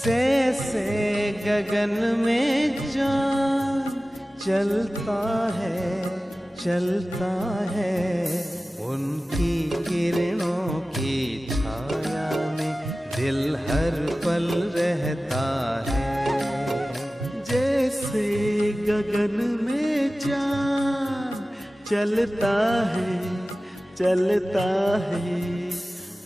जैसे गगन में चाँद चलता है उनकी किरणों की छाया में दिल हर पल रहता है। जैसे गगन में चाँद चलता है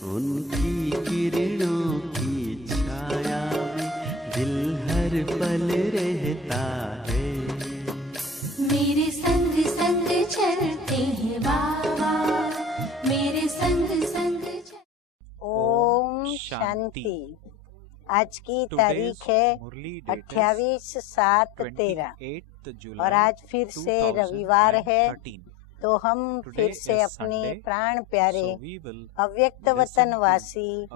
उनकी किरणों की छाया में दिल हर पल रहता है। मेरे संग संग चलते हैं बाबा, मेरे संग संग ओम शांति। आज की तारीख है 28/7/13 और आज फिर से रविवार है। तो हम फिर से अपने प्राण प्यारे अव्यक्त वतनवासी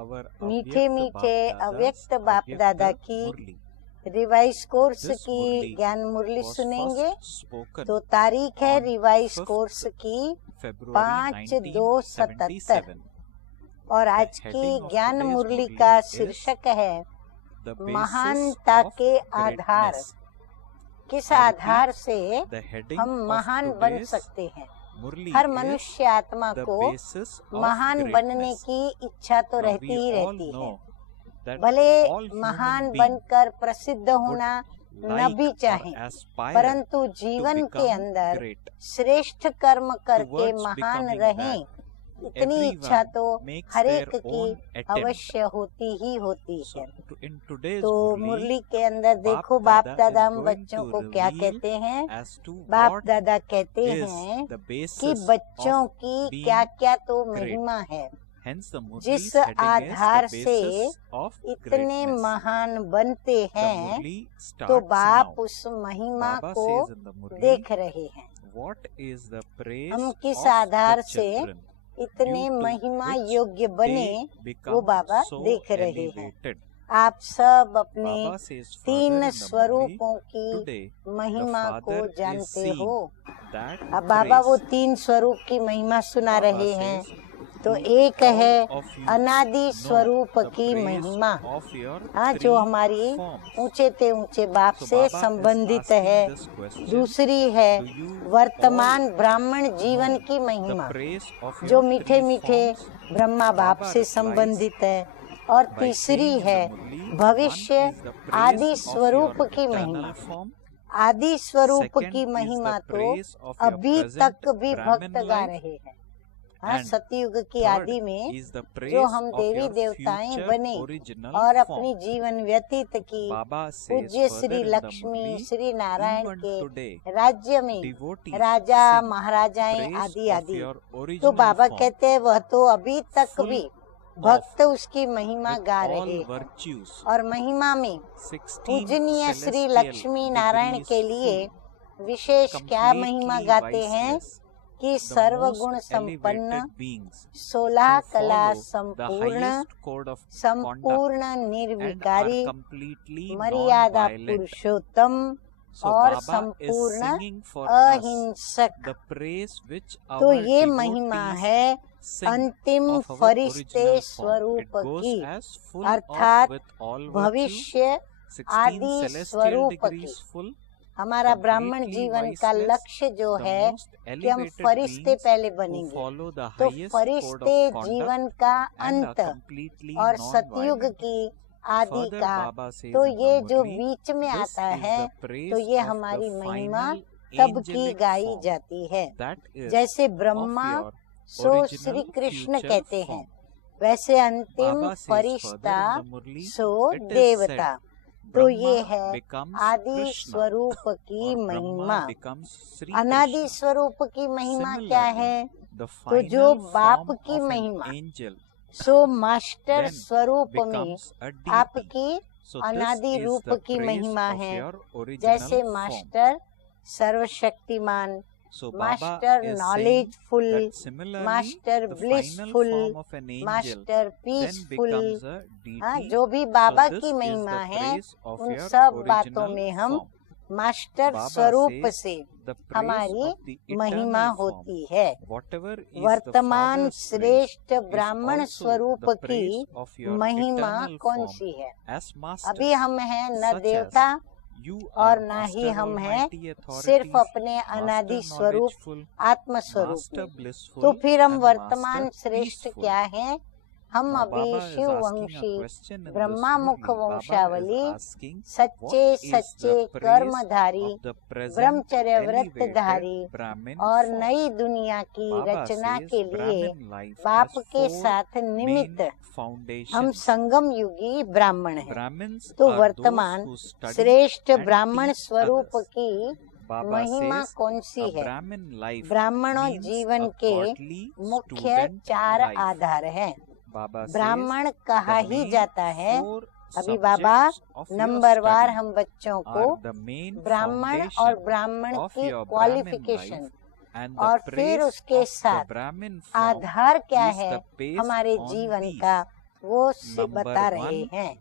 मीठे मीठे अव्यक्त बाप दादा की रिवाइज कोर्स की ज्ञान मुरली सुनेंगे। तो तारीख है रिवाइज कोर्स की 5/2/77 और आज की ज्ञान मुरली का शीर्षक है महानता के आधार। किस आधार से हम महान बन सकते हैं। हर मनुष्य आत्मा को महान बनने की इच्छा तो रहती ही रहती है। भले महान बनकर प्रसिद्ध होना न भी चाहे, परंतु जीवन के अंदर श्रेष्ठ कर्म करके महान रहें, इतनी इच्छा तो हर एक की अवश्य होती ही होती है। तो मुरली के अंदर देखो बाप दादा हम बच्चों को क्या कहते हैं। बाप दादा कहते हैं कि बच्चों की क्या क्या तो महिमा है, जिस आधार से इतने महान बनते हैं। तो बाप उस महिमा को देख रहे हैं। हम किस आधार से इतने महिमा योग्य बने वो बाबा देख रहे हैं। आप सब अपने 3 स्वरूपों की महिमा को जानते हो। अब बाबा वो 3 स्वरूप की महिमा सुना रहे हैं। तो एक है अनादि स्वरूप की महिमा, जो हमारी ऊंचे ते ऊंचे बाप से संबंधित है। दूसरी है वर्तमान ब्राह्मण जीवन की महिमा, जो मीठे मीठे ब्रह्मा बाप से संबंधित है। और तीसरी है भविष्य आदि स्वरूप की महिमा। आदि स्वरूप की महिमा तो अभी तक भी भक्त गा रहे हैं। सतयुग की आदि में जो हम देवी देवताएं बने और अपनी जीवन व्यतीत की पूज्य श्री लक्ष्मी श्री नारायण के राज्य में राजा महाराजाएं आदि आदि, तो बाबा कहते हैं वह तो अभी तक भी भक्त उसकी महिमा गा रहे हैं। और महिमा में पूजनीय श्री लक्ष्मी नारायण के लिए विशेष क्या महिमा गाते हैं कि सर्वगुण संपन्न 16 कला संपूर्ण निर्विकारी मर्यादा पुरुषोत्तम और संपूर्ण अहिंसक। तो ये महिमा है अंतिम फरिश्ते स्वरूप की, अर्थात भविष्य आदि स्वरूप की। हमारा ब्राह्मण जीवन का लक्ष्य जो है कि हम फरिश्ते पहले बनेंगे, तो फरिश्ते जीवन का अंत और सतयुग की आदि का, तो ये जो बीच में आता है तो ये हमारी महिमा तब की गाई जाती है। जैसे ब्रह्मा सो श्री कृष्ण कहते हैं, वैसे अंतिम फरिश्ता सो देवता। तो ये है आदि स्वरूप की महिमा। अनादि स्वरूप की महिमा क्या है? तो जो बाप की महिमा, सो मास्टर स्वरूप में आपकी अनादि रूप की महिमा है। जैसे मास्टर सर्वशक्तिमान, master knowledgeful, master blissful, master peaceful. जो भी बाबा की महिमा है उन सब बातों में हम मास्टर स्वरूप से हमारी महिमा होती है। वर्तमान श्रेष्ठ ब्राह्मण स्वरूप की महिमा कौन सी है? अभी हम हैं न देवता और ना ही हम हैं सिर्फ अपने अनादि स्वरूप आत्म स्वरूप। तो फिर हम वर्तमान श्रेष्ठ क्या हैं? हम अभी शिव वंशी ब्रह्मा मुख वंशावली सच्चे सच्चे कर्मधारी ब्रह्मचर्य व्रतधारी और नई दुनिया की रचना के लिए बाप के साथ निमित्त हम संगम युगी ब्राह्मण हैं। तो वर्तमान श्रेष्ठ ब्राह्मण स्वरूप की महिमा कौन सी है? ब्राह्मणों जीवन के मुख्य 4 आधार हैं। ब्राह्मण कहा ही जाता है। अभी बाबा नंबरवार हम बच्चों को ब्राह्मण और ब्राह्मण की क्वालिफिकेशन और फिर उसके साथ आधार क्या है हमारे जीवन का वो बता रहे हैं।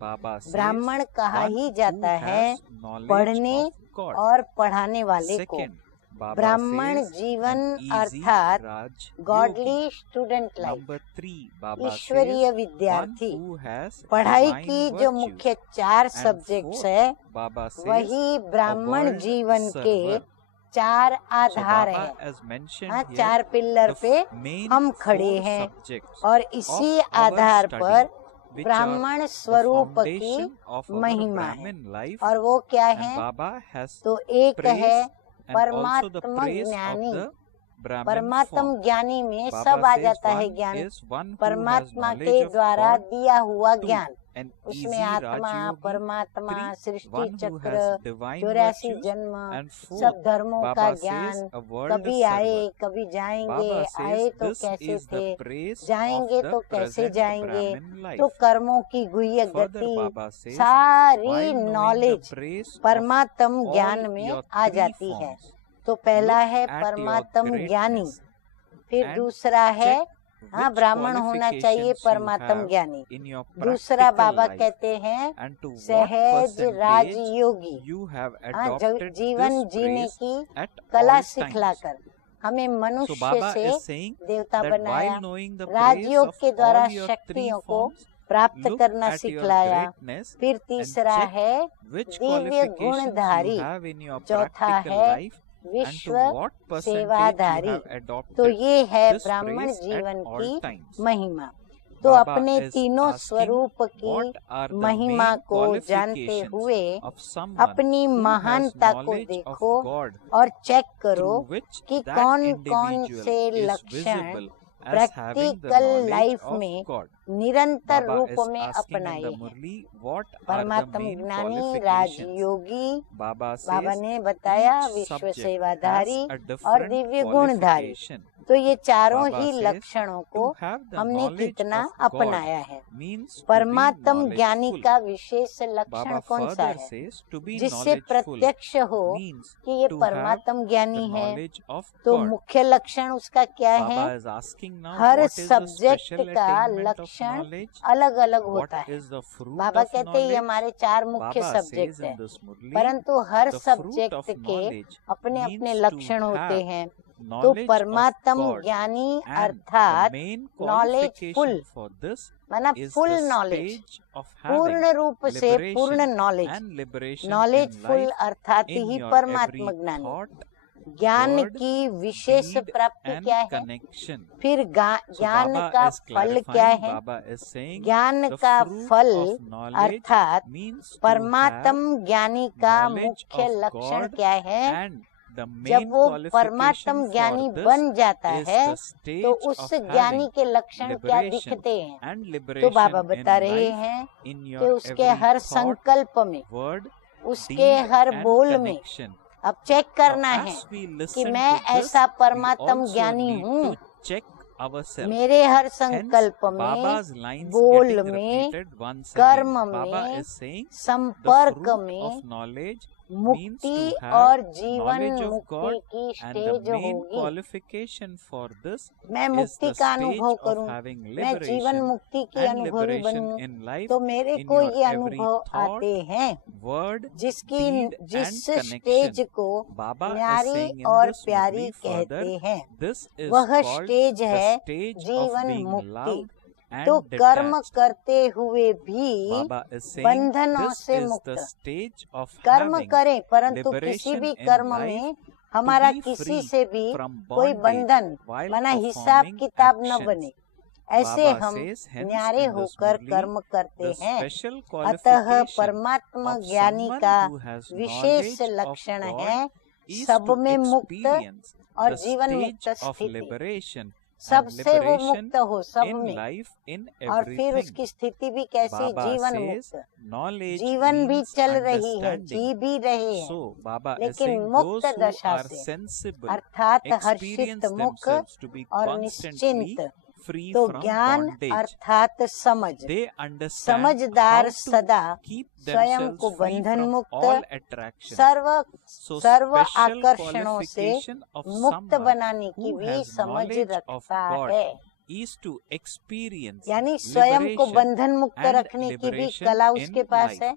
ब्राह्मण कहा ही जाता है पढ़ने और पढ़ाने वाले को। ब्राह्मण जीवन अर्थात गॉडली स्टूडेंट लाइफ, ईश्वरीय विद्यार्थी। पढ़ाई की जो मुख्य 4 सब्जेक्ट्स है वही ब्राह्मण जीवन के 4 आधार है। 4 पिल्लर पे हम खड़े हैं और इसी आधार पर ब्राह्मण स्वरूप की महिमा है। और वो क्या है? तो एक है परमात्म ज्ञानी। परमात्म ज्ञानी में सब आ जाता है ज्ञान, परमात्मा के द्वारा दिया हुआ ज्ञान। उसमें आत्मा, परमात्मा, सृष्टि चक्र, 84 जन्म, सब धर्मों का ज्ञान। कभी आए कभी जाएंगे, आए तो कैसे थे, जाएंगे तो कैसे जाएंगे, तो कर्मों की गुह्य गति, सारी नॉलेज परमात्म ज्ञान में आ जाती है। तो पहला है परमात्म ज्ञानी। फिर दूसरा है ब्राह्मण होना चाहिए परमात्म ज्ञानी। दूसरा बाबा कहते हैं सहज राजयोगी। जीवन जीने की कला सिखलाकर हमें मनुष्य से देवता बनाया। राजयोग के द्वारा शक्तियों को प्राप्त करना सिखलाया। फिर तीसरा है दिव्य गुणधारी। चौथा है विश्व सेवाधारी। तो ये है ब्राह्मण जीवन की महिमा। तो अपने तीनों स्वरूप की महिमा को जानते हुए अपनी महानता को देखो और चेक करो कि कौन कौन से लक्षण प्रैक्टिकल लाइफ में निरंतर रूप में अपनाए हैं। परमात्म ज्ञानी, राजयोगी, बाबा ने बताया विश्व सेवाधारी और दिव्य गुणधारी। तो ये चारों ही लक्षणों को हमने कितना अपनाया है। परमात्म ज्ञानी का विशेष लक्षण कौन सा है? जिससे प्रत्यक्ष हो कि ये परमात्म ज्ञानी है। तो मुख्य लक्षण उसका क्या है? हर सब्जेक्ट का लक्षण अलग अलग होता है। बाबा कहते हैं ये हमारे 4 मुख्य सब्जेक्ट हैं, परंतु हर सब्जेक्ट के अपने अपने लक्षण होते हैं। तो परमात्म ज्ञानी अर्थात नॉलेजफुल, माना फुल नॉलेज, पूर्ण रूप से पूर्ण नॉलेज। नॉलेजफुल अर्थात ही परमात्म ज्ञानी। ज्ञान की विशेष प्राप्ति क्या है? फिर ज्ञान का फल क्या है? ज्ञान का फल अर्थात परमात्म ज्ञानी का मुख्य लक्षण क्या है? जब वो परमात्म ज्ञानी बन जाता है तो उस ज्ञानी के लक्षण क्या दिखते हैं? तो बाबा बता रहे हैं कि उसके हर संकल्प में, उसके हर बोल में अब चेक करना है कि मैं ऐसा परमात्म ज्ञानी हूँ। मेरे हर संकल्प में, बोल में, कर्म में, संपर्क में मुक्ति to have और जीवन knowledge of मुक्ति God, की and the स्टेज main होगी। qualification for this मैं is मुक्ति the का stage अनुभव of करूं, having मैं जीवन liberation मुक्ति की and अनुभवी liberation बनूं, in life, तो मेरे in को your ये every अनुभव thought, आते हैं। word, जिसकी deed जिस and स्टेज connection. को Baba is न्यारी saying in और this प्यारी Murli further, कहते हैं, this is वह called स्टेज the है stage of जीवन being मुक्ति। loved तो and कर्म detached. करते हुए भी Baba is saying बंधनों this से is मुक्त। the stage of कर्म having करें, परंतु किसी liberation भी in कर्म life में to हमारा be किसी free से भी from कोई bondage बंधन while माना हिसाब performing किताब न actions. बने, ऐसे Baba हम says, hence न्यारे in this होकर Murli, कर्म करते the हैं। special अतः qualification परमात्मा of ज्ञानी someone का who has wishes knowledge of लक्षण God है is सब to में मुक्त experience और the जीवन मुक्त stage of स्थिति, liberation and सबसे वो liberation मुक्त हो सब in में, life, in और फिर everything. उसकी स्थिति भी कैसी, Baba जीवन says मुक्त। knowledge जीवन भी means चल रही है, understanding. जी भी रहे हैं, So Baba is लेकिन saying मुक्त those who दशा are से, sensible अर्थात experience हर्षित मुख themselves to be और constantly निश्चिंत। free तो from ज्ञान bondage. अर्थात समझ, They understand समझदार how to सदा keep स्वयं themselves को free बंधन from मुक्त, all attractions. सर्व special आकर्षणों से qualification of मुक्त someone बनाने की who भी has समझ knowledge of रखता God है। is to experience यानी स्वयं को liberation बंधन मुक्त and रखने की भी liberation कला in उसके पास life. है,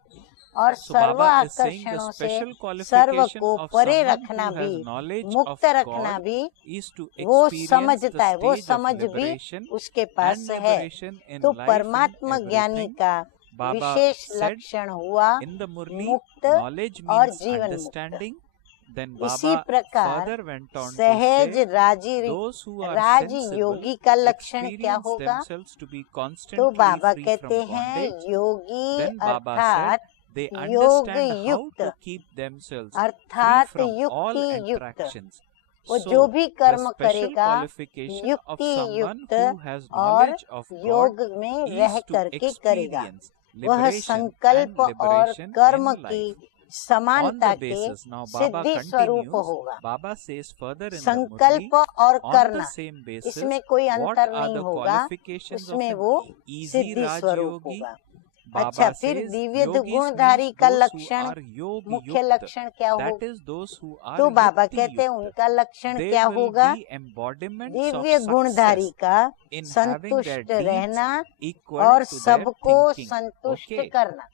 और So serve Baba is saying the आकर्षणों से special सर्व qualification को of परे someone रखना who भी, has knowledge मुक्त of रखना God भी is to वो experience समझता है, the वो stage of समझ भी liberation उसके and पास है। liberation in तो life in परमात्मा ज्ञानी everything. का Baba विशेष said लक्षण हुआ in the Murli, मुक्त knowledge और means जीवन मुक्त। understanding. Then इसी Baba प्रकार further went on to सहज say Raj those who are Raj sensible योगी का लक्षण क्या experience होगा? themselves to be तो constantly बाबा free कहते from हैं bondage. योगी Then Baba अर्थात said they योग understand how युक्त, to keep themselves free अर्थात from all युक्ति युक्त। attractions. वो So, जो भी the कर्म special करेगा qualification of युक्ति someone युक्त who has और knowledge of God योग में रह is to करके करेगा, experience वह liberation संकल्प and और liberation कर्म in की life. On समानता the के basis, now Baba सिद्धि स्वरूप continues, होगा। Baba says further in the संकल्प Murli, और on the करना, same basis, इसमें कोई what अंतर are नहीं the होगा, qualifications of उसमें an वो easy सिद्धि Raj स्वरूप Yogi? होगा। Baba अच्छा, फिर says दिव्य yogis गुणधारी means का those who लक्षण, are Yogi मुख्य Yukta, लक्षण क्या that होगा? is those who are तो बाबा Yukti कहते हैं Yukta. उनका लक्षण They क्या will होगा? be embodiments Divya of गुणधारी success का in having their संतुष्ट deeds रहना equal और to their सबको thinking. संतुष्ट Okay. करना।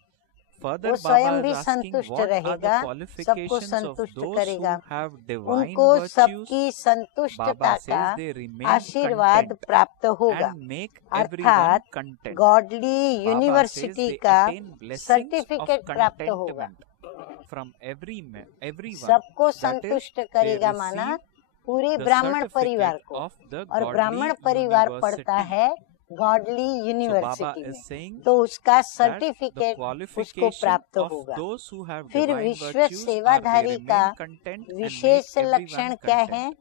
Further, वो Baba स्वयं is भी asking संतुष्ट what are the रहेगा, सबको qualifications of संतुष्ट those करेगा, who have divine उनको virtues. सबकी संतुष्टता Baba का says they remain आशीर्वाद content प्राप्त होगा, and make everyone अर्थात content. Godly Baba university says they का attain blessings of सर्टिफिकेट प्राप्त होगा, contentment from everyone. सबको That is, संतुष्ट they करेगा, माना receive पूरे the ब्राह्मण certificate परिवार को, of the और godly ब्राह्मण परिवार पढ़ता university. है godly So Baba university is में, saying तो उसका that the सर्टिफिकेट उसको qualification प्राप्त of होगा। those who have फिर divine विश्व virtues are they सेवाधारी का remain content and wishes make लक्षण everyone क्या content. है?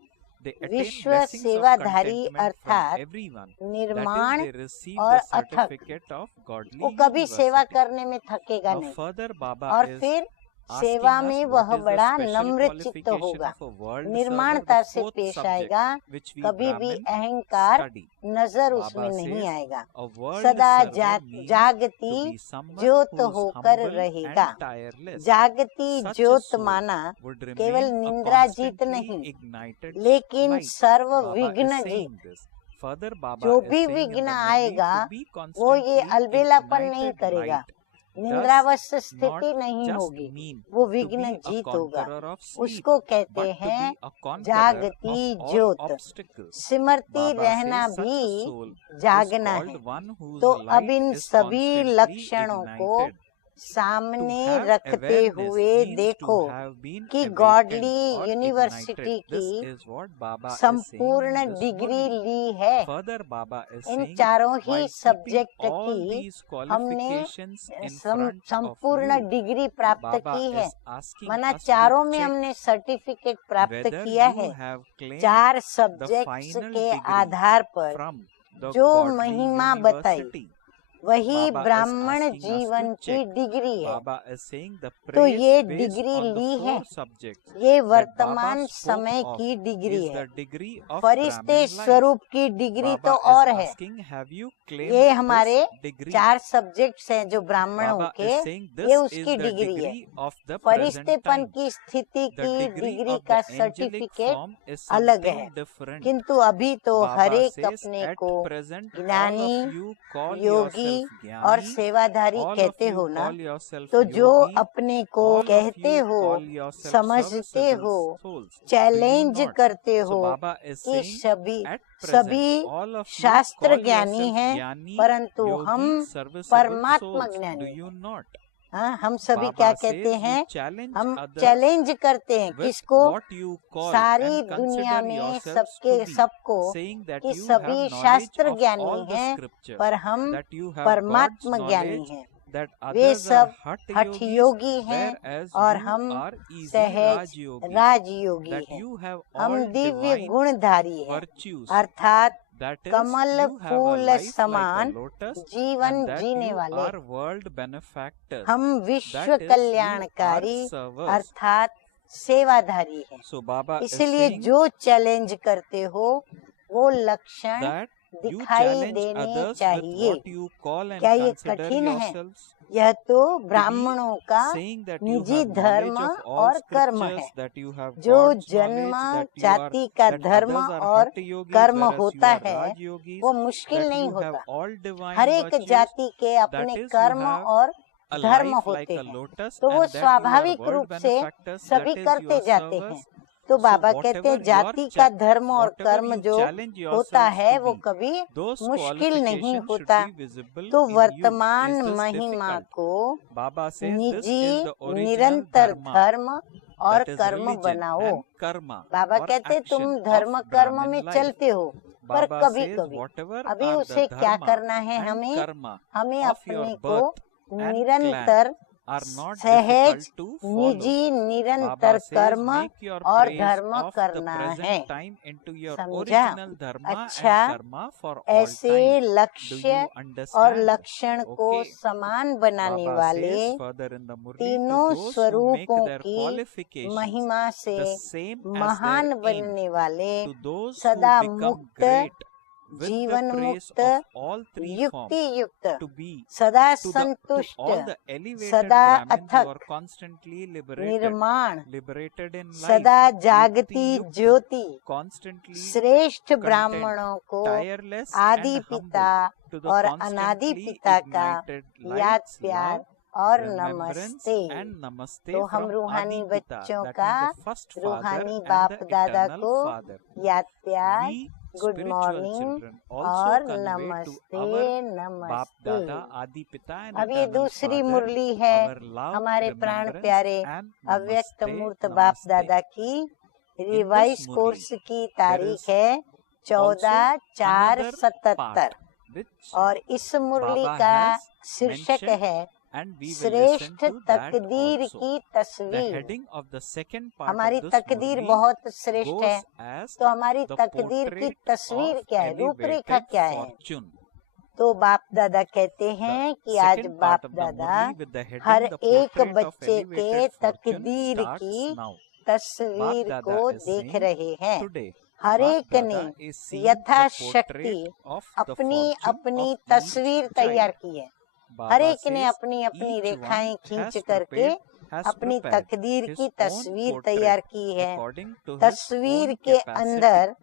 They attain विश्व blessings of सेवाधारी contentment from अर्थात everyone. निर्माण That is, they receive और the अथक, certificate of godly वो कभी सेवा university. करने में थकेगा Now नहीं, further Baba और is फिर asking सेवा us में what वह is the बड़ा special नम्र चित्त qualification होगा, of a world निर्माणता server, the से fourth पेश subject आएगा, which we कभी भी Brahmin अहंकार study. नजर Baba उसमें नहीं says आएगा, a world सदा server means जागती to be someone ज्योत who is होकर humble रहेगा। and tireless. जागती Such a ज्योत soul माना would remain केवल a निंद्रा जीत constantly नहीं, ignited लेकिन light. सर्व Baba विघ्न is Jeet. saying this. Further, Baba जो is भी saying in विघ्न the Murli आएगा to be वो ये constantly अलबेलापन नहीं ignited करेगा, light. निंद्रावस्थ Thus, स्थिति not नहीं just होगी, mean वो to विघ्न be a जीत होगा। conqueror of sleep, उसको कहते but to हैं be a conqueror जागती of all ज्योत। obstacles. सिमरती Baba रहना says such भी a soul is जागना है। called one whose तो अब light इन is सभी constantly लक्षणों को ignited. To सामने have रखते awareness हुए means देखो to have been कि awakened godly or university ignited. This की is what Baba is saying संपूर्ण in this डिग्री Murli. ली है। Further, Baba is in saying चारों ही while keeping सब्जेक्ट all की these हमने qualifications in front of संपूर्ण you, degree प्राप्त Baba की है, is asking माना us चारों to में check हमने सर्टिफिकेट प्राप्त whether किया you है। have claimed चार the सब्जेक्ट्स final के degree आधार पर from the जो godly महिमा बताई, university. वही Baba is ब्राह्मण asking us to जीवन की check. डिग्री है। Baba is saying the तो praise ये based डिग्री on the ली है, 4 subjects ये that वर्तमान Baba spoke समय of की डिग्री is है। the degree of फरिश्ते Brahmin life. स्वरूप की डिग्री तो Baba और is है। asking, have you ये claimed हमारे this degree? 4 सब्जेक्ट्स हैं जो ब्राह्मणों Baba के, is saying ये this is उसकी the डिग्री है। degree of the present फरिश्तेपन time. की स्थिति The की degree डिग्री of का the angelic certificate form is अलग something है, different. किंतु अभी तो Baba हर एक says अपने at को present all ज्ञानी, of you call Yogi yourself और ज्ञानी, सेवाधारी all of कहते you हो ना। call yourself तो जो yogi, अपने को all of कहते you हो, call yourself समझते serviceable हो, souls. Do you challenge not? करते So हो Baba is कि saying at सभी present all of you शास्त्र call ज्ञानी yourself हैं, ज्ञानी, परंतु yogi, हम serviceable परमात्मा souls. Do ज्ञानी you हैं। not? हाँ, हम सभी Baba क्या says कहते you हैं? challenge हम others चैलेंज करते हैं with किसको? what you call सारी and दुनिया consider में yourselves सबके to be, सबको saying that कि you सभी have knowledge शास्त्र of ज्ञानी all the हैं, scriptures, पर हम that you have God's परमात्मा ज्ञानी knowledge, हैं। that वे others are सब hठ हठ yogis, योगी हैं whereas और you हम are easy सहज Raj yogis, राजयोगी that हैं। you have हम all दिव्य divine गुणधारी हैं, virtues, अर्थात that is Kamal you have a fool life like a समान lotus, जीवन and that जीने you वाले are world benefactors, हम विश्व that is you are कल्याणकारी servers. अर्थात सेवाधारी हैं। So Baba is इसलिए saying जो चैलेंज करते हो वो लक्षण that you दिखाई challenge देने others with चाहिए। what you call and क्या ये consider कठिन है? yourselves यह तो ब्राह्मणों का saying that you निजी have धर्म knowledge of all और कर्म scriptures, है। that you have जो God's जन्म knowledge, that you जाति are का that धर्म others are और हठ yogis, कर्म whereas you होता are है, Raj yogis, वो मुश्किल that नहीं you have होता। all divine हर एक virtues, जाति के अपने that is you कर्म have और a धर्म life होते like a हैं, lotus, तो वो and that you are स्वाभाविक world रूप से benefactors, सभी that is करते you are जाते servers. हैं। तो So बाबा कहते whatever हैं जाति your का धर्म और whatever कर्म you जो challenge होता yourselves है to वो be, कभी those मुश्किल नहीं qualifications should होता। be visible तो in you. वर्तमान Is this महिमा difficult? को Baba says this निजी is the original निरंतर dharma, धर्म और that is कर्म religion बनाओ। and karma बाबा or कहते तुम action धर्म of कर्म Brahmin में life. चलते हो, पर Baba कभी says कभी whatever अभी are उसे the क्या dharma करना है? and हमें karma हमें of अपने your को birth and निरंतर clan are not सहज difficult to follow. निजी निरंतर Baba says कर्म make your और praise धर्म of the करना present है। time into your समझा? original dharma अच्छा, and karma for all ऐसे time. Do लक्ष्य you और understand? लक्षण को Okay. समान बनाने Baba वाले says further in the Murli, to तीनों those who make स्वरूपों their की qualifications महिमा से the same as महान their aim, बनने वाले to those सदा who become मुक्त, great with the जीवन praise मुक्त, of all three युक्ति forms, युक्त, to be सदा to संतुष्ट, all the elevated सदा Brahmins who अथक, are constantly liberated निर्माण, in life, सदा जागती युक्ति युक्त, ज्योति, constantly श्रेष्ठ content, ब्राह्मणों को tireless आदि and पिता humble, to the और अनादि constantly पिता का ignited याद lights, प्यार love, और remembrance नमस्ते। and namaste तो हम from रूहानी Adi Pita, बच्चों that का means the first father रूहानी and बाप the दादा eternal को father. याद प्यार, We good spiritual morning children also और convey to नमस्ते our Bap नमस्ते। Dada, Adi Pita and अब ये eternal दूसरी father मुरली है our love, हमारे प्राण remembrance प्यारे and अव्यक्त namaste, मूर्त बाप namaste. दादा की In revise this course Murli, की there तारीख is है also 14/4/77 part which और इस मुरली Baba का has शीर्षक mentioned, है and we will श्रेष्ठ listen to that तकदीर also. की The तस्वीर। heading of the second part हमारी of this तकदीर Murli बहुत श्रेष्ठ है, goes as तो हमारी the तकदीर की portrait तस्वीर of क्या है, रूपरेखा elevated क्या है? fortune. तो बाप दादा कहते हैं The कि आज second बाप part of the दादा Murli with the heading her the एक portrait of बच्चे के elevated fortune तकदीर starts की now. तस्वीर Bap को Dada is देख saying रहे हैं। today हर Bap एक Dada ने is seeing यथाशक्ति the portrait of the अपनी fortune अपनी of each तस्वीर तैयार child. की है। Baba हर एक ने says अपनी अपनी each रेखाएं one खींच has करके has अपनी prepared तकदीर his की own तस्वीर portrait तैयार की है। according to his तस्वीर own के capacity. अंदर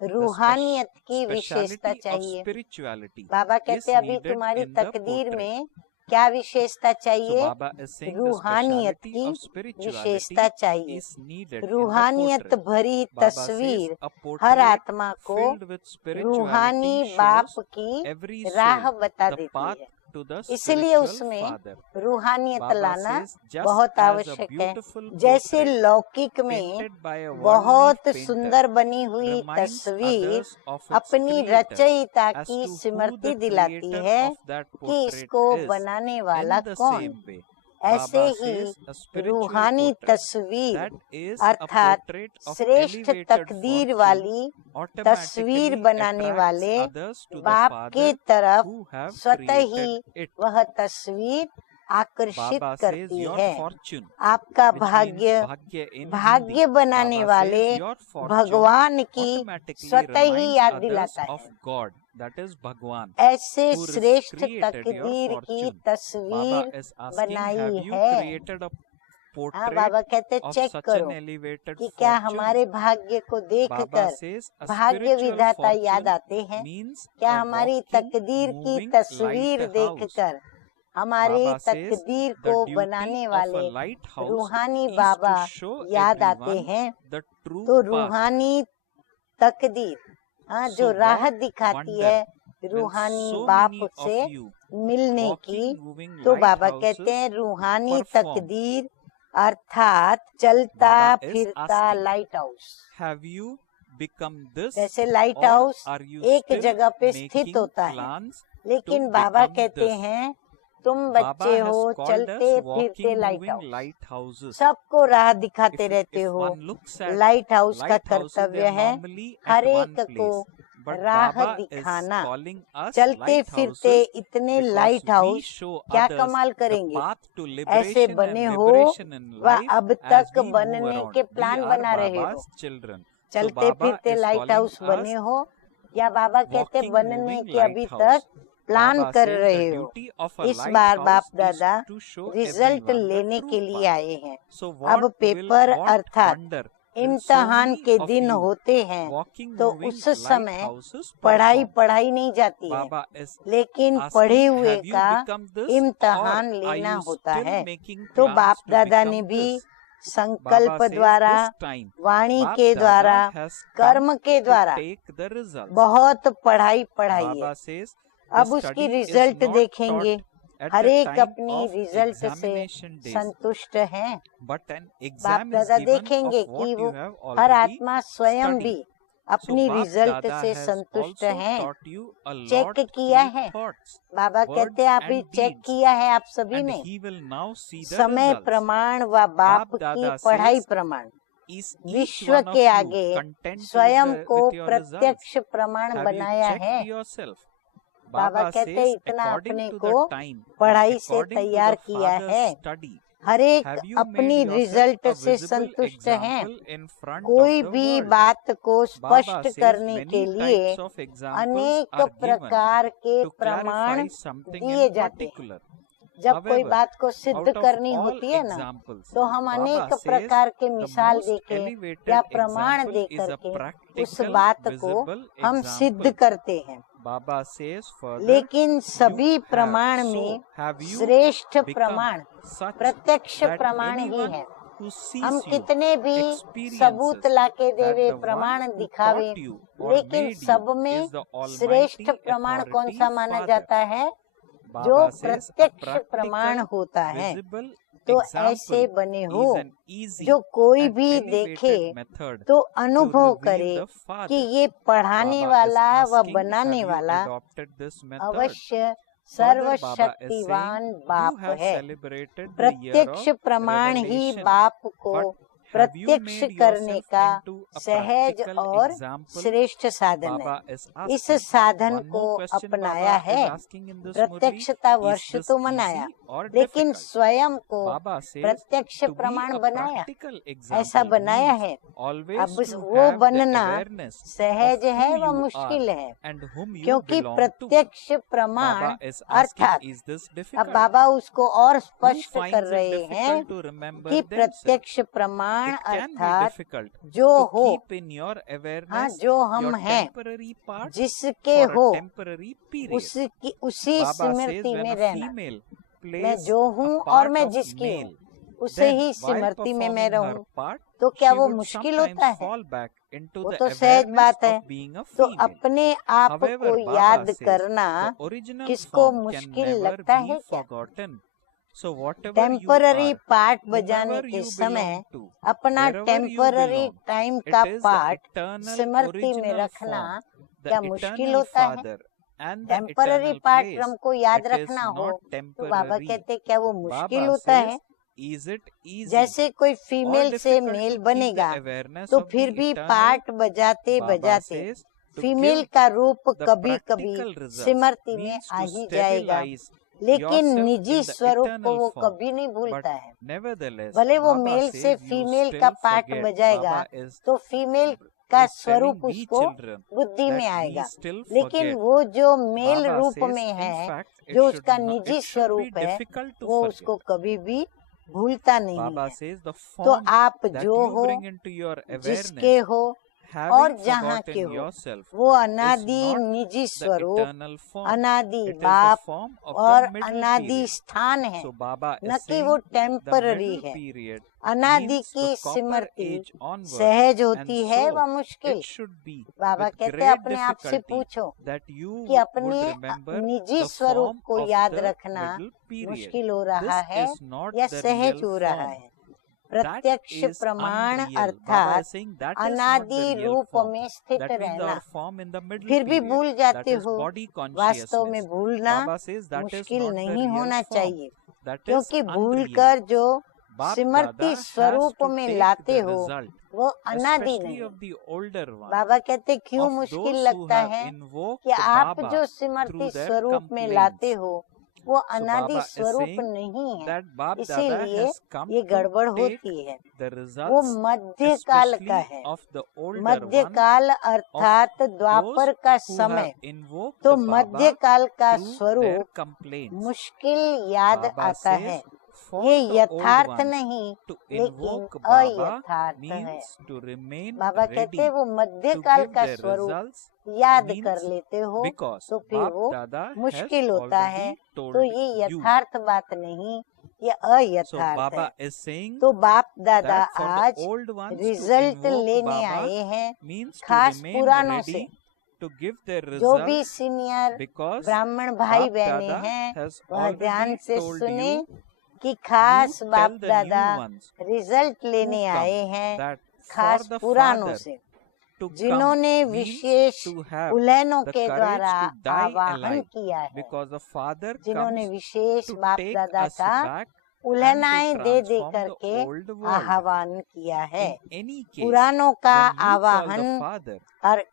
The रूहानियत की विशेषता speciality of चाहिए। spirituality बाबा is कहते हैं अभी needed तुम्हारी in the तकदीर portrait. में क्या विशेषता So चाहिए? Baba is saying the रूहानियत speciality की of spirituality विशेषता चाहिए। is needed in the रूहानियत portrait. भरी Baba says तस्वीर a हर portrait आत्मा को filled with रूहानी spirituality बाप shows की every राह soul बता the देती path है। to the इसलिए spiritual उसमें father. रूहानियत Baba लाना says just बहुत as a आवश्यक है। beautiful जैसे portrait लौकिक में painted by a worldly बहुत painter सुंदर बनी हुई reminds तस्वीर others of its अपनी creator रचयिता as की to who स्मृति the दिलाती creator है of that कि portrait इसको is. बनाने वाला In the कौन। same way, ऐसे Baba he says a spiritual रूहानी portrait, तस्वीर that is a अर्थात portrait of श्रेष्ठ elevated तकदीर fortune, वाली तस्वीर automatically बनाने attracts वाले others to the बाप के Father तरफ who have स्वतः ही created it. वह तस्वीर आकर्षित Baba says करती your है। fortune, आपका which means भाग्य bhagya in भाग्य Hindi. बनाने Baba वाले says your fortune भगवान की automatically स्वतः ही reminds याद others दिलाता of है। God, that is Bhagwan, ऐसे who श्रेष्ठ created your तकदीर की fortune. तस्वीर Baba is asking, बनाई have you है। created a हाँ, portrait बाबा कहते of चेक such करो an elevated कि क्या fortune? हमारे भाग्य को Baba देखकर says a भाग्य spiritual विधाता याद fortune आते हैं। means क्या a हमारी walking, तकदीर की moving तस्वीर lighthouse. देखकर हमारे Baba says तकदीर the को duty बनाने of वाले a lighthouse रूहानी is बाबा to show याद आते everyone हैं। the true तो path. रूहानी तकदीर जो So राह what दिखाती wonder है when रूहानी so बाप many से of you मिलने की। walking, moving तो बाबा lighthouses कहते हैं रूहानी perform. तकदीर अर्थात चलता Baba is फिरता asking, light house. have you become this, जैसे light or house are you एक still जगह पे स्थित making होता है, plans लेकिन to बाबा become कहते this? हैं तुम Baba बच्चे has हो called चलते us फिरते walking, light moving house, lighthouses. सबको राह दिखाते If रहते हो। one looks at light house का lighthouses, they कर्तव्य are है normally हर at एक one को place. But राह Baba is दिखाना। calling us चलते फिरते lighthouses इतने because light we house show क्या others कमाल the करेंगे। path to ऐसे liberation बने and हो liberation in व life अब as तक we move बनने around. के We प्लान are बना रहे हो। Baba's children. So चलते Baba फिरते is लाइट calling हाउस बने us हो या बाबा कहते walking, बनने moving के अभी lighthouse. तक प्लान Baba कर says रहे the हो। duty of a इस बार बाप lighthouse is दादा to show result everyone the लेने true के लिए path. आए हैं। So अब what पेपर what अर्थात wonder इम्तहान will so के many दिन of you होते हैं walking, तो moving उस समय lighthouses पढ़ाई perform? पढ़ाई नहीं जाती है, Baba is लेकिन asking, पढ़े हुए have you का become this, इम्तहान or are लेना you होता still है। making तो plans बाप to दादा ने become भी this? संकल्प Baba says द्वारा this time वाणी Bap के Dada द्वारा has कर्म come के to द्वारा take the results. बहुत पढ़ाई पढ़ाई है। Baba says अब the उसकी study is रिजल्ट not देखेंगे। taught at हर the एक time अपनी of रिजल्ट से examination days, संतुष्ट हैं। but an बाप exam is दादा given देखेंगे of what कि you वो have हर already आत्मा स्वयं studied. भी So अपनी Bap रिजल्ट Dada से has संतुष्ट also हैं। taught you a check lot किया through है। thoughts, बाबा words कहते हैं आप भी and चेक deeds, किया है आप सभी and ने। he will now see the समय results. प्रमाण व बाप बाप की दादा पढ़ाई says, प्रमाण Is each विश्व one of के you आगे content स्वयं with को your प्रत्यक्ष results? प्रमाण Have you बनाया है। checked yourself? बाबा Baba कहते says, इतना according अपने to को the time, पढ़ाई से according to तैयार the किया Father's है। study, हर एक have you अपनी made yourself रिजल्ट a से visible संतुष्ट हैं। example in front कोई of the भी world? बात को Baba स्पष्ट says करने के many लिए types of examples अनेक are given प्रकार के to प्रमाण clarify something दिए in जाते हैं। particular. जब कोई However, बात को out सिद्ध of करनी all होती है ना, examples, तो हम Baba अनेक says प्रकार के the मिसाल most देके elevated या प्रमाण example दे is a करके उस practical, बात को visible हम सिद्ध example. करते हैं। Baba says further, लेकिन सभी you प्रमाण have, में so have you श्रेष्ठ become प्रमाण such प्रत्यक्ष that प्रमाण ही anyone है। who sees हम you कितने भी सबूत experiences लाके that देवे the one प्रमाण who दिखावे, taught you or लेकिन made सब you में is the श्रेष्ठ Almighty प्रमाण कौन authority सा माना Father. जाता है? जो Baba says a प्रत्यक्ष प्रमाण practical, होता है। visible तो ऐसे example बने हो is an easy जो कोई and भी elevated देखे method तो to अनुभव reveal करे the कि Father. ये पढ़ाने Baba is वाला व asking, बनाने have you वाला adopted this method? अवश्य Further, Baba is सर्वशक्तिवान saying, you बाप have है। celebrated the year प्रत्यक्ष of प्रमाण ही revelation, बाप को but have you प्रत्यक्ष made करने yourself का into a सहज practical और example? श्रेष्ठ साधन है। Baba is इस asking. साधन One को more question अपनाया Baba है। is asking in this प्रत्यक्षता Murli, वर्ष is this तो मनाया, easy or लेकिन difficult? स्वयं को Baba says प्रत्यक्ष to be प्रमाण a बनाया, practical ऐसा example बनाया means है। always अब to वो have the बनना awareness सहज of है who व you मुश्किल are है, and whom you क्योंकि belong to. प्रत्यक्ष प्रमाण Baba is asking, अर्थात is this अब difficult? बाबा उसको और Who स्पष्ट कर finds it रहे हैं difficult to remember कि themselves? प्रत्यक्ष प्रमाण It can be अर्थात difficult जो to हो, keep in your हाँ awareness जो हम your हैं, temporary part जिसके for हो a temporary period. उसी Baba says स्मृति when में a रहना। female मैं plays जो a हूँ और part मैं of जिसकी हूँ male, उसे then ही while स्मृति में मैं performing her रहूँ, part, तो क्या she वो would मुश्किल sometimes होता है? fall back into वो the तो सहज awareness बात है। of being a तो female. अपने आप However, को Baba याद says करना the original किसको form can मुश्किल never लगता be है क्या? forgotten. So whatever you temporary are, part बजाने whomever के you समय belong to, अपना wherever you temporary belong, time it का is the पार्ट eternal स्मृति में original रखना form, the क्या मुश्किल eternal होता है? Father and the temporary eternal part place, हमको याद it is रखना हो not तो बाबा temporary. कहते क्या वो मुश्किल Baba होता है? says, is it easy जैसे कोई or फीमेल से difficult मेल to keep बनेगा the awareness तो of फिर the भी eternal? पार्ट बजाते Baba बजाते says, to फीमेल give का रूप the कभी कभी practical results सिमरती में means आ to ही जाएगा, stabilize लेकिन yourself निजी in the स्वरूप को eternal वो form. कभी नहीं But भूलता है। nevertheless, भले वो Baba मेल से says you फीमेल still का पार्ट forget. बजाएगा Baba तो फीमेल का is telling स्वरूप we उसको children बुद्धि that में we आएगा, still लेकिन forget. वो जो मेल Baba रूप says, में in है, fact, it जो should उसका not- निजी it should be स्वरूप है, difficult to वो forget. उसको कभी भी भूलता नहीं Baba है। says the तो form आप that जो you हो, bring into your जिसके awareness, हो और having जहाँ के forgotten हो, yourself, वो is अनादि not निजी the स्वरूप, eternal form. अनादि It is the बाप form of और the middle अनादि period. स्थान है, So Baba न is कि वो saying the टेम्पररी middle है। period अनादि means की the copper सिमरती age onwards, सहज and होती है so व मुश्किल। it should be Baba with कहते great अपने आप से difficulty पूछो that you कि अपने would remember निजी the स्वरूप form को of याद the रखना middle period. मुश्किल हो रहा This है is not या the सहज real हो रहा form. है। That प्रत्यक्ष is प्रमाण unreal. Baba अर्थात is saying that is not the अनादि real रूप form. में स्थित That means रहना, our form in the middle फिर भी period, भूल that जाते is हो। body वास्तव में consciousness. भूलना Baba says that is मुश्किल not the नहीं real होना form. चाहिए, That is क्योंकि unreal. भूलकर जो Bap सिमरती Dada has स्वरूप to में take लाते the हो result, वो अनादि especially नहीं। of the older one, बाबा कहते क्यों of मुश्किल those who लगता have है invoked कि आप Baba जो through सिमरती their स्वरूप में complaints. लाते हो वो So अनादि Baba is स्वरूप saying नहीं है, that Bap Dada इसीलिए has come ये to गड़बड़ take होती है। the वो results, मध्य काल का especially है। of the older Madhya one, काल अर्थात those द्वापर का who समय, have invoked तो Baba मध्य काल का through their स्वरूप complaints. मुश्किल याद Baba आता says, है। for ये the old यथार्थ ones, नहीं to लेकिन invoke Baba अयथार्थ है। means to remain Baba ready कहते वो मध्य to काल give का their स्वरूप results, याद means कर लेते हो because तो फिर Bap वो Dada has मुश्किल होता है। already told तो ये you. यथार्थ बात नहीं, ये So अयथार्थ है। Baba is saying तो बाप दादा that for आज the old ones to result invoke लेने Baba आए हैं, means to खास remain पुरानों से। ready to give their जो भी results, सीनियर because ब्राह्मण भाई Bap बहने Dada हैं has वह ध्यान already से told सुने you. कि खास You बाप tell the दादा new ones रिजल्ट who लेने come आए हैं, that for खास the पुरानों father से, to come जिन्होंने means wishes to have उलहनों the के courage द्वारा to die आवाहन alive, किया है, because the father जिन्होंने comes विशेष to बाप take दादा us का back and to उलहनाएं they they transform the करके old world. आह्वान किया है। In any case, पुरानों का when you call the आवाहन father,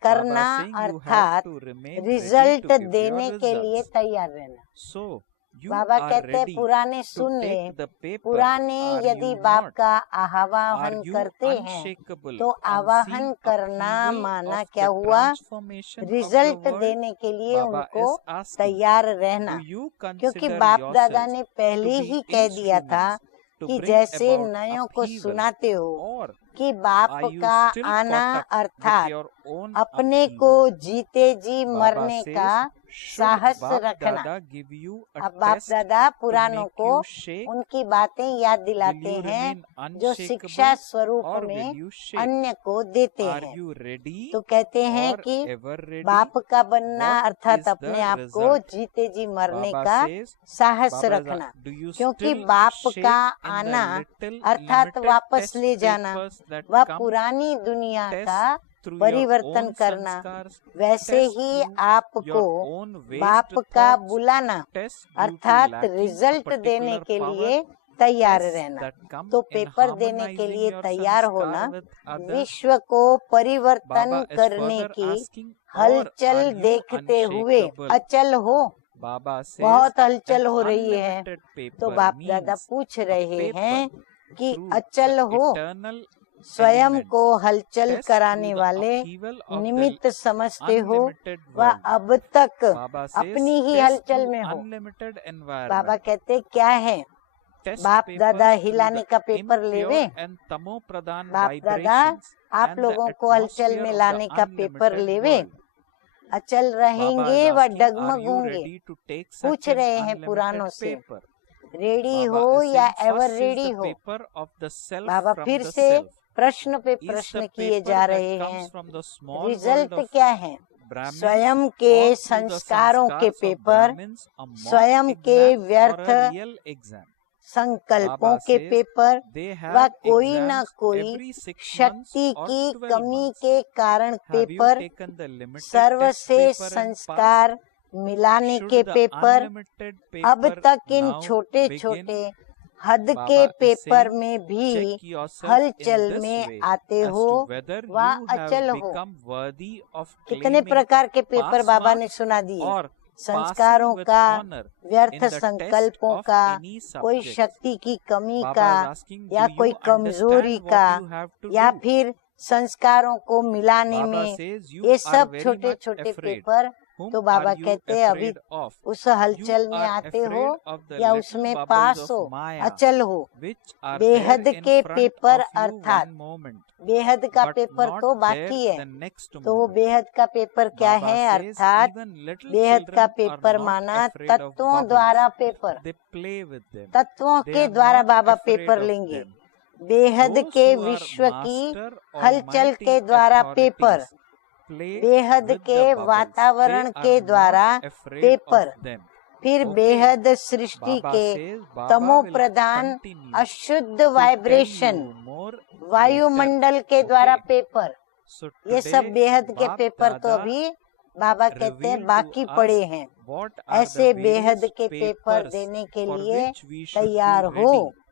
करना Baba is saying you have अर्थात to remain ready result to give देने your के लिए results. तैयार रहना। So you बाबा are कहते हैं ready पुराने to सुन ले, take the paper. पुराने Are यदि you बाप not? का Are आह्वान you करते हैं unshakable, तो आवाहन unseen करना upheaval माना of क्या the हुआ? transformation of the result world? देने के लिए Baba उनको is asking, तैयार रहना, do you क्योंकि consider बाप दादा yourselves ने to पहले be ही कह दिया था instruments to कि bring जैसे about नयों को upheaval, सुनाते हो or कि बाप are you का still आना caught up with अर्थात your own अपने upheaval? को जीते जी Baba मरने says, का should साहस Bap रखना। Dada give you a अब बाप test दादा to पुरानों make को you shake? उनकी बातें याद Will दिलाते you हैं remain जो शिक्षा unshakable, स्वरूप or में will you shake? अन्य को देते Are हैं। you ready तो कहते हैं or कि ever ready? बाप का बनना What अर्थात is अपने the आप को result? जीते जी मरने Baba का says, साहस Baba is रखना, do you क्योंकि still बाप shake का in आना the little अर्थात limited वापस test ले जाना papers that व come पुरानी दुनिया test का through your परिवर्तन own करना, sanskars, वैसे test ही through आपको your own बाप waste का thoughts, बुलाना test due to अर्थात lacking a रिजल्ट देने particular के power, लिए तैयार tests रहना। that come तो in पेपर देने के harmonizing लिए your तैयार sanskar होना with others. विश्व को परिवर्तन Baba is करने further की asking, or हलचल are you देखते हुए unshakable? अचल हो। Baba says, बहुत हलचल an हो रही है। unlimited तो paper बाप दादा means पूछ a रहे paper हैं कि through अचल the हो, eternal स्वयं elements, को हलचल test कराने through the वाले upheaval of the निमित्त समझते हो unlimited व world. अब तक Baba says, अपनी ही test हलचल through में हो। unlimited बाबा environment. कहते क्या है? Test बाप दादा papers through हिलाने the का पेपर impure लेवे? and tamopradhan बाप दादा vibrations आप and the लोगों को हलचल atmosphere में of लाने the का पेपर unlimited लेवे? world. अचल Baba रहेंगे is व asking, are you डगमगूंगे? ready to take पूछ such an रहे हैं पुरानों unlimited से, paper? रेडी Baba हो is या saying, ever first is ready the हो? paper of the self Baba from फिर the से self. प्रश्न पे Is प्रश्न the किए paper जा that रहे comes हैं। from the small world result of क्या है? Brahmins स्वयं के or through the संस्कारों के sanskars of paper, Brahmins, a mock स्वयं के exam or व्यर्थ a real exam? संकल्पों Baba के says पेपर they व have कोई न exams कोई every 6 months शक्ति or की 12 कमी months. के कारण Have you paper, taken the limited test सर्वश्रेष्ठ paper and passed? संस्कार मिलाने should के the पेपर unlimited अब paper तक इन now छोटे begin? छोटे हद Baba के is पेपर saying, में भी check yourself in हलचल this में way आते as हो to whether व you have अचल हो। become worthy of कितने claiming प्रकार के पेपर pass बाबा ने marks सुना दिए। or संस्कारों passing with का, honor व्यर्थ in the test संकल्पों of का, any कोई subject. शक्ति की कमी Baba का is asking, या do कोई you कमजोरी understand का what you have to या do? फिर संस्कारों को मिलाने Baba में, says, you ये are सब very छोटे much छोटे afraid. पेपर Whom तो बाबा are you कहते हैं अभी afraid of? उस You हलचल में are आते हो afraid of the या little उसमें bubbles पास of हो, Maya, अचल हो। which are बेहद there in के front पेपर of you अर्थात one moment, बेहद का but पेपर not तो there बाकी है। the next तो वो moment. बेहद का पेपर क्या Baba है? says, अर्थात even little बेहद का children are पेपर not माना afraid of तत्वों bubbles. द्वारा paper, They play with them. तत्वों They के are द्वारा not Baba afraid paper of लेंगे। them. बेहद Those के who are विश्व की master हलचल almighty के द्वारा पेपर, authorities play बेहद with के the bubbles. वातावरण They के are द्वारा not afraid paper, of them. फिर Okay. बेहद सृष्टि Baba के says, Baba तमो will प्रधान continue अशुद्ध to vibration tell you more later. वायुमंडल के द्वारा Okay. पेपर, So ये सब today, बेहद के Bap पेपर तो Dada अभी बाबा कहते हैं revealed बाकी to पड़े us हैं। what are ऐसे the बेहद various के पेपर papers देने के for लिए which we should तैयार be हो। ready.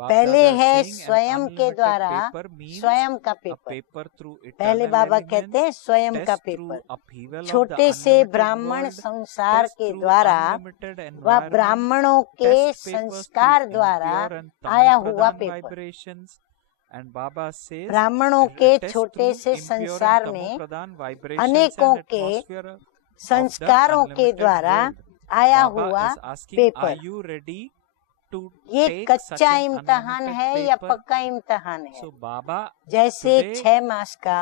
Bap पहले Dada is है saying an स्वयं के unlimited द्वारा paper means स्वयं का a पेपर। paper through पहले eternal बाबा कहते हैं elements, स्वयं का test through paper. upheaval of the छोटे से unlimited ब्राह्मण world, संसार test के through द्वारा unlimited व environment, ब्राह्मणों के test papers संस्कार through द्वारा impure and आया tamo हुआ pradhan paper. vibrations. And Baba says, ब्राह्मणों के test छोटे through से impure and संसार tamo में pradhan vibrations अनेकों and के atmosphere of the संस्कारों के unlimited द्वारा world. आया Baba हुआ is asking, paper. are you ready to ये take such कच्चा an इम्तहान unlimited है या paper? पक्का इम्तहान है? So Baba जैसे today 6 मास का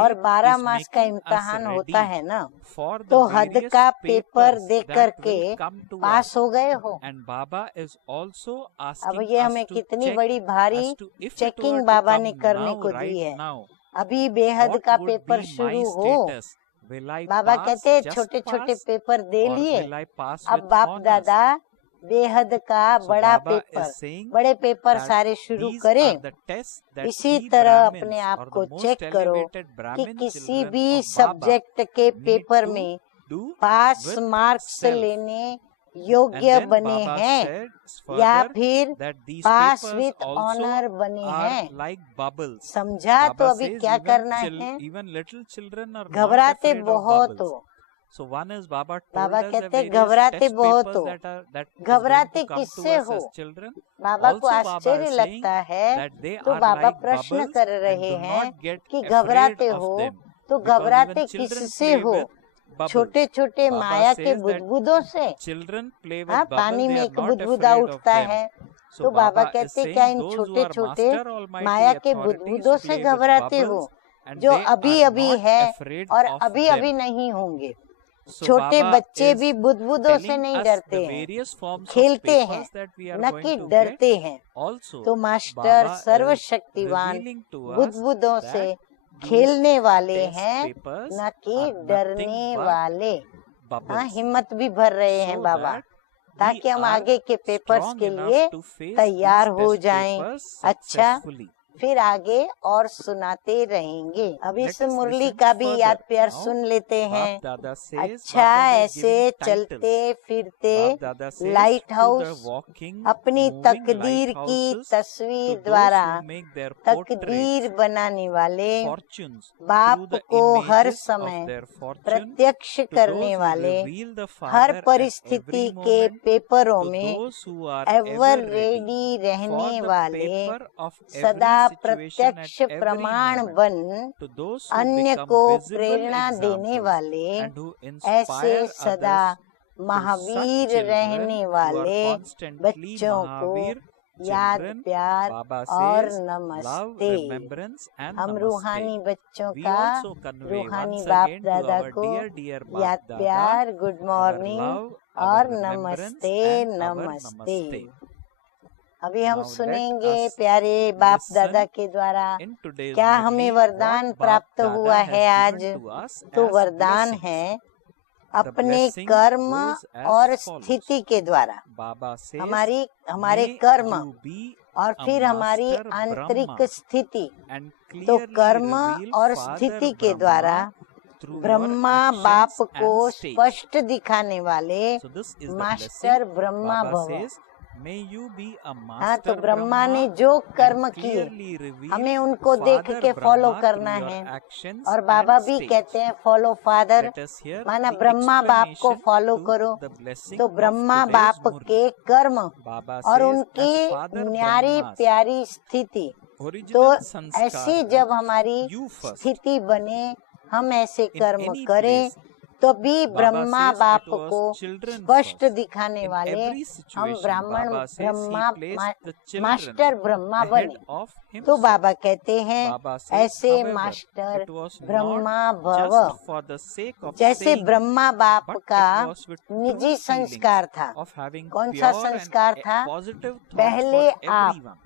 और 12 is मास का making us इम्तहान होता ready है ना, for the तो हद various का पेपर papers दे that करके will come to pass us. हो गए हो। And Baba is also अब asking ये us हमें to कितनी check बड़ी भारी as to if it checking were to बाबा ने come करने now, को दी right है। now, अभी बेहद what का would पेपर be my शुरू हो, status? Will I Baba pass, कहते हैं just छोटे छोटे pass, पेपर दे or लिए, will I pass अब with बाप honors? दादा बेहद का So बड़ा Baba पेपर, is saying बड़े पेपर that सारे शुरू these करें। are the tests that इसी we तरह Brahmins अपने आप or the को most चेक करो elevated कि Brahmin किसी children भी of Baba सब्जेक्ट के need पेपर to में do pass with marks self. लेने And योग्य then बने Baba हैं said या further फिर that these pass papers with also honour बने are हैं। like bubbles. समझा? तो Baba अभी says क्या करना है? even little children are not घबराते afraid of बहुत bubbles. हो। So one is Baba told Baba us the कहते various घबराते test बहुत papers हो। that is going घबराते to come to किससे us हो? as children. बाबा को Also Baba आश्चर्य is saying लगता है that they तो are बाबा like प्रश्न bubbles कर and रहे do हैं not get कि afraid घबराते of हो them. तो Because घबराते even children किससे play हो? with bubbles. छोटे छोटे Baba माया के says that बुदबुदों से। children play with हाँ, bubbles, पानी they में are एक not बुदबुदा afraid of उठता them. है So तो बाबा Baba is कहते saying क्या इन those who छोटे are छोटे master almighty माया के authorities बुदबुदों से play with घबराते हो, bubbles and जो they अभी are अभी not है afraid और of अभी them. अभी नहीं होंगे। So छोटे Baba बच्चे is भी बुदबुदों से telling नहीं us डरते the हैं, various forms of खेलते हैं, papers that we are न going कि to get. डरते हैं। Also, तो मास्टर Baba is सर्वशक्तिवान revealing to us बुदबुदों से that these खेलने वाले test हैं, papers न कि are nothing डरने but वाले। हाँ, bubbles. हिम्मत भी भर रहे हैं So बाबा, that ताकि we हम are आगे के पेपर्स strong के enough लिए to face तैयार these हो test जाएं। papers अच्छा, successfully. फिर आगे और सुनाते रहेंगे। अब Let इस us मुरली listen का भी further याद प्यार now. सुन लेते हैं। Bap Dada says, अच्छा, Bap Dada is ऐसे giving चलते titles. फिरते Bap Dada says, light to the house walking, अपनी moving तकदीर की lighthouses, तस्वीर to those द्वारा who make their तकदीर portraits, बनाने वाले, fortunes, through बाप the को हर images समय of their fortune, प्रत्यक्ष to करने those who वाले, reveal the her Father at परिस्थिति every के moment, पेपरों to में those who are ever ever ready ready रहने for the वाले, paper of सदा every situation प्रत्यक्ष at every प्रमाण moment, बन to those who अन्य become को visible प्रेरणा देने examples वाले, and who ऐसे inspire सदा others, to महावीर such रहने children who वाले are constantly बच्चों को Mahavir याद children, प्यार Baba और says, love, नमस्ते। remembrance and हम namaste. रूहानी बच्चों We का, also convey रूहानी once बाप again to दादा our को dear याद Bap Dada प्यार, गुड our मॉर्निंग love, और our remembrance नमस्ते and our नमस्ते। namaste. अभी हम Now let सुनेंगे us प्यारे बाप listen दादा के द्वारा In today's क्या हमें Murli, वरदान what प्राप्त Bap हुआ Dada है has आज। given to us तो as वरदान blessings. है The अपने blessing कर्म goes as और follows. स्थिति के द्वारा Baba says, हमारे "May कर्म you be और a फिर हमारी master आंतरिक Brahma स्थिति, and तो clearly कर्म reveal और Father स्थिति के द्वारा Brahma through Brahma your actions बाप and को stage. स्पष्ट दिखाने वाले So this is the master blessing. Brahma Baba भव। says, may you be a हाँ, master तो ब्रह्मा ने Brahma जो कर्म and किए clearly reveal हमें उनको देख Father के फॉलो Brahma करना through your है। actions और बाबा and भी stage. कहते हैं follow father, Let us hear माना the ब्रह्मा बाप को explanation फॉलो to करो। the blessing तो of ब्रह्मा today's बाप Murli. के कर्म Baba और says, उनकी as Father न्यारी Brahma's प्यारी स्थिति, तो original sanskar ऐसी जब हमारी you first. स्थिति बने, हम ऐसे In कर्म any करें, place, तो भी Baba ब्रह्मा says बाप it was को children स्पष्ट first. दिखाने In वाले every हम situation, ब्राह्मण Baba says Brahma he placed the children master Brahma ahead बने। of तो himself. बाबा कहते हैं Baba says, ऐसे however, master it was Brahma not भव। just for the sake of जैसे saying it, ब्रह्मा बाप but का it was with true निजी feelings संस्कार था। of having कौन सा pure संस्कार and था? positive thoughts पहले for आप। everyone.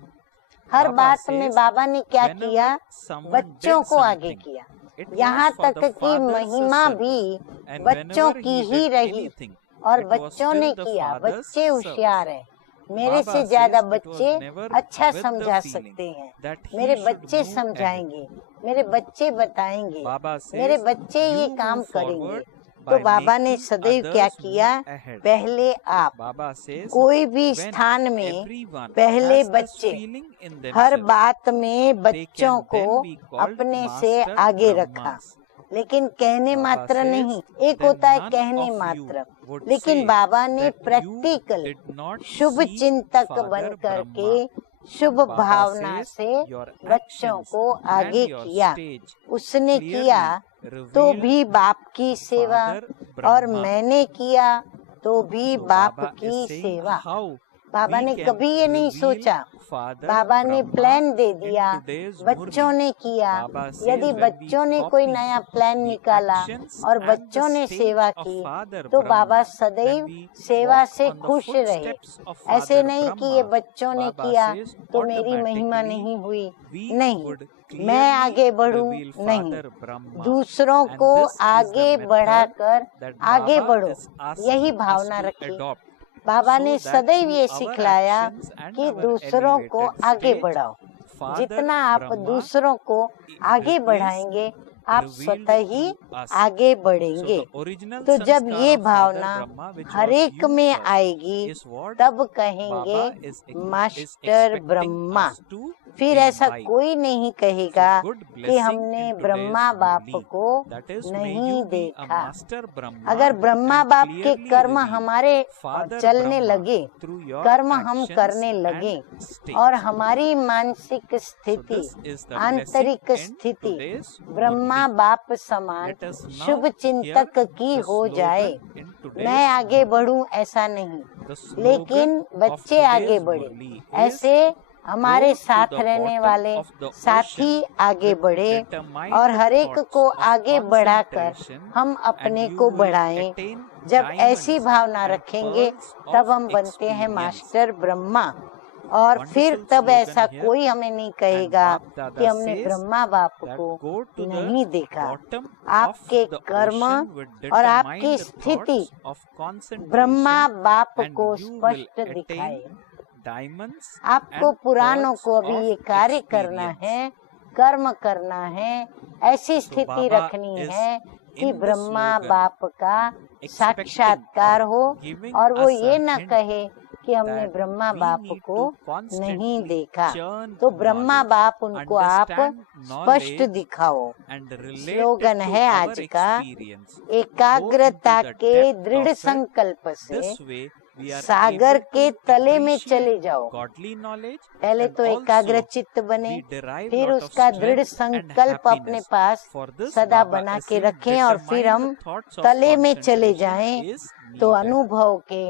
हर Baba बात says, में बाबा ने क्या whenever किया? someone बच्चों did को आगे something, किया। it यहाँ was for तक the कि Father's महिमा service. भी And बच्चों whenever की he ही did रही anything, और it was बच्चों still ने the किया। Father's बच्चे होशियार service. हैं, मेरे Baba से ज्यादा says it was बच्चे never अच्छा with the समझा feeling सकते हैं। that he मेरे should बच्चे move ahead. समझाएंगे, मेरे बच्चे बताएंगे, Baba मेरे says, बच्चे ये you काम move करेंगे। forward तो by बाबा ने making सदैव क्या others किया? move ahead. पहले आप। Baba says, कोई भी when स्थान में everyone पहले has this बच्चे। feeling in हर themselves, बात में they बच्चों can को then be called अपने से master आगे रखा, Brahmas. लेकिन कहने Baba मात्र says, नहीं। एक then होता है none कहने of you मात्र, would लेकिन say बाबा ने that you practical did not Shubh see चिंतक Father बन करके Brahma. शुभ Baba भावना says, से your बच्चों actions को and आगे your किया। stage उसने clearly किया तो revealed भी बाप की सेवा, Father और Brahma. मैंने किया तो भी So बाप Baba की is saying सेवा। how बाबा we ने can कभी ये नहीं reveal सोचा। Father बाबा ने Brahma प्लान दे in दिया, today's बच्चों Murli. ने किया। Baba says यदि when we बच्चों ने कोई copy नया प्लान the निकाला actions और and बच्चों the ने stage सेवा of की, Father तो Brahma, बाबा when सदैव we सेवा walk से on the खुश रहे। footsteps of ऐसे Father नहीं कि ये Brahma, बच्चों ने Baba किया says तो मेरी महिमा automatically नहीं हुई, we नहीं, would मैं clearly आगे बढ़ूं, reveal नहीं, Father Brahma. दूसरों And को this is the आगे method बढ़ाकर that आगे Baba बढ़ो, is asking यही us भावना to रखी। adopt. बाबा So ने that सदैव through ये our सिखलाया actions and कि our दूसरों को elevated आगे stage, बढ़ाओ। Father जितना आप Brahma दूसरों को आगे is बढ़ाएंगे, आप revealed स्वतः ही through us. आगे So बढ़ेंगे। the original तो जब sanskar ये of Father Bhavna Brahma, which her was एक you में first, आएगी, is what तब कहेंगे Baba is master expecting Brahma. us to फिर ऐसा imbibe. कोई नहीं So कहेगा good कि blessing हमने in ब्रह्मा today's बाप Murli. को That is, may नहीं you be a देखा। master Brahma अगर ब्रह्मा and बाप के clearly कर्म reveal हमारे Father चलने Brahma लगे, through your कर्म हम actions करने and लगे, stage. और हमारी मानसिक So स्थिति, this is the आंतरिक blessing in स्थिति today's ब्रह्मा Murli. बाप समान Let us now शुभ hear चिंतक की the हो जाए। slogan in today's मैं आगे Murli. बढ़ूं ऐसा नहीं, The slogan लेकिन of बच्चे आगे today's बढ़े। Murli is ऐसे हमारे go to साथ the रहने bottom वाले of the साथी ocean आगे with बढ़े, determined और हर एक thoughts को of आगे बढ़ाकर concentration, हम and अपने you को will बढ़ाएं। attain जब ऐसी diamonds भावना and रखेंगे, pearls तब of हम बनते हैं experience. मास्टर ब्रह्मा। और Wonderful फिर तब slogan ऐसा here. कोई हमें नहीं And कहेगा Bap कि Dada हमने says ब्रह्मा बाप that को go to नहीं the देखा। bottom आपके of the कर्म ocean with और आपकी determined स्थिति thoughts of concentration, ब्रह्मा बाप and को you will स्पष्ट attain दिखाए। diamonds आपको and पुराणों pearls को अभी of ये कार्य करना experience. है, कर्म करना है, ऐसी So स्थिति Baba रखनी is है कि in the ब्रह्मा slogan बाप का expecting साक्षात्कार हो, or giving और वो us ये a न hint कहे कि हमने that ब्रह्मा we बाप need को to नहीं constantly देखा। churn तो ब्रह्मा knowledge, बाप उनको आप understand स्पष्ट knowledge दिखाओ। and relate slogan it to है our आज का, experience. एकाग्रता Go into the के depth दृढ़ of it. संकल्प से This way we are Sagar able के to तले में appreciate चले जाओ। godly knowledge, पहले and तो एकाग्र also चित्त बने, we derive फिर lot of उसका दृढ़ strength and संकल्प अपने happiness. पास For this, सदा Baba बना is के saying, रखें, और फिर determine हम the thoughts of तले में चले concentration जाएं, is तो needed. अनुभव के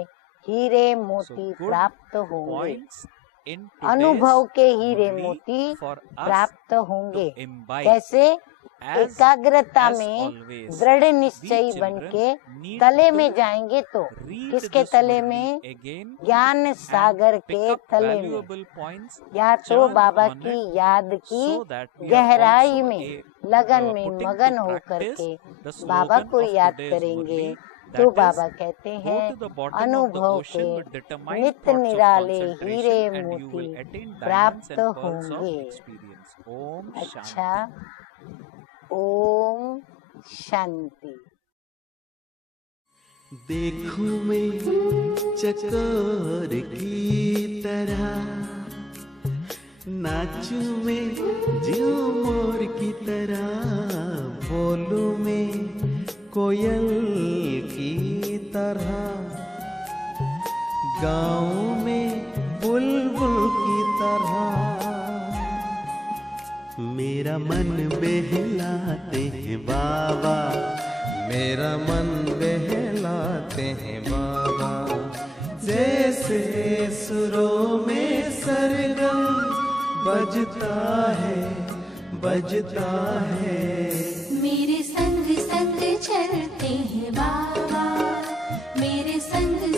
हीरे So मोती good प्राप्त होंगे। points in अनुभव today's के हीरे Murli मोती for us प्राप्त to होंगे। imbibe. कैसे? As एकाग्रता as में always, दृढ़ we निश्चयी children बनके need तले to में जाएंगे, तो read किसके this तले Murli में? again ज्ञान and सागर pick के up तले में, valuable points, या तो churn बाबा on की it, याद की so that we are गहराई also में, लगन में putting मगन to हो practice करके the बाबा slogan को of याद today's करेंगे। Murli, तो that is, बाबा कहते go हैं to the bottom of the अनुभव ocean के with determined नित thoughts of निराले concentration, हीरे and you मोती will attain diamonds प्राप्त and pearls of होंगे। experience. Om अच्छा, Shanti. ओम शांति। देखूं मैं चकोर की तरह, नाचूं मैं ज्यों मोर की तरह, बोलूं मैं कोयल की तरह, गाऊं मैं बुलबुल की तरह। मेरा मन बहलाते हैं बाबा, मेरा मन बहलाते हैं बाबा। जैसे सुरों में सरगम बजता है, बजता है। मेरे संग संग चलते हैं बाबा, मेरे संग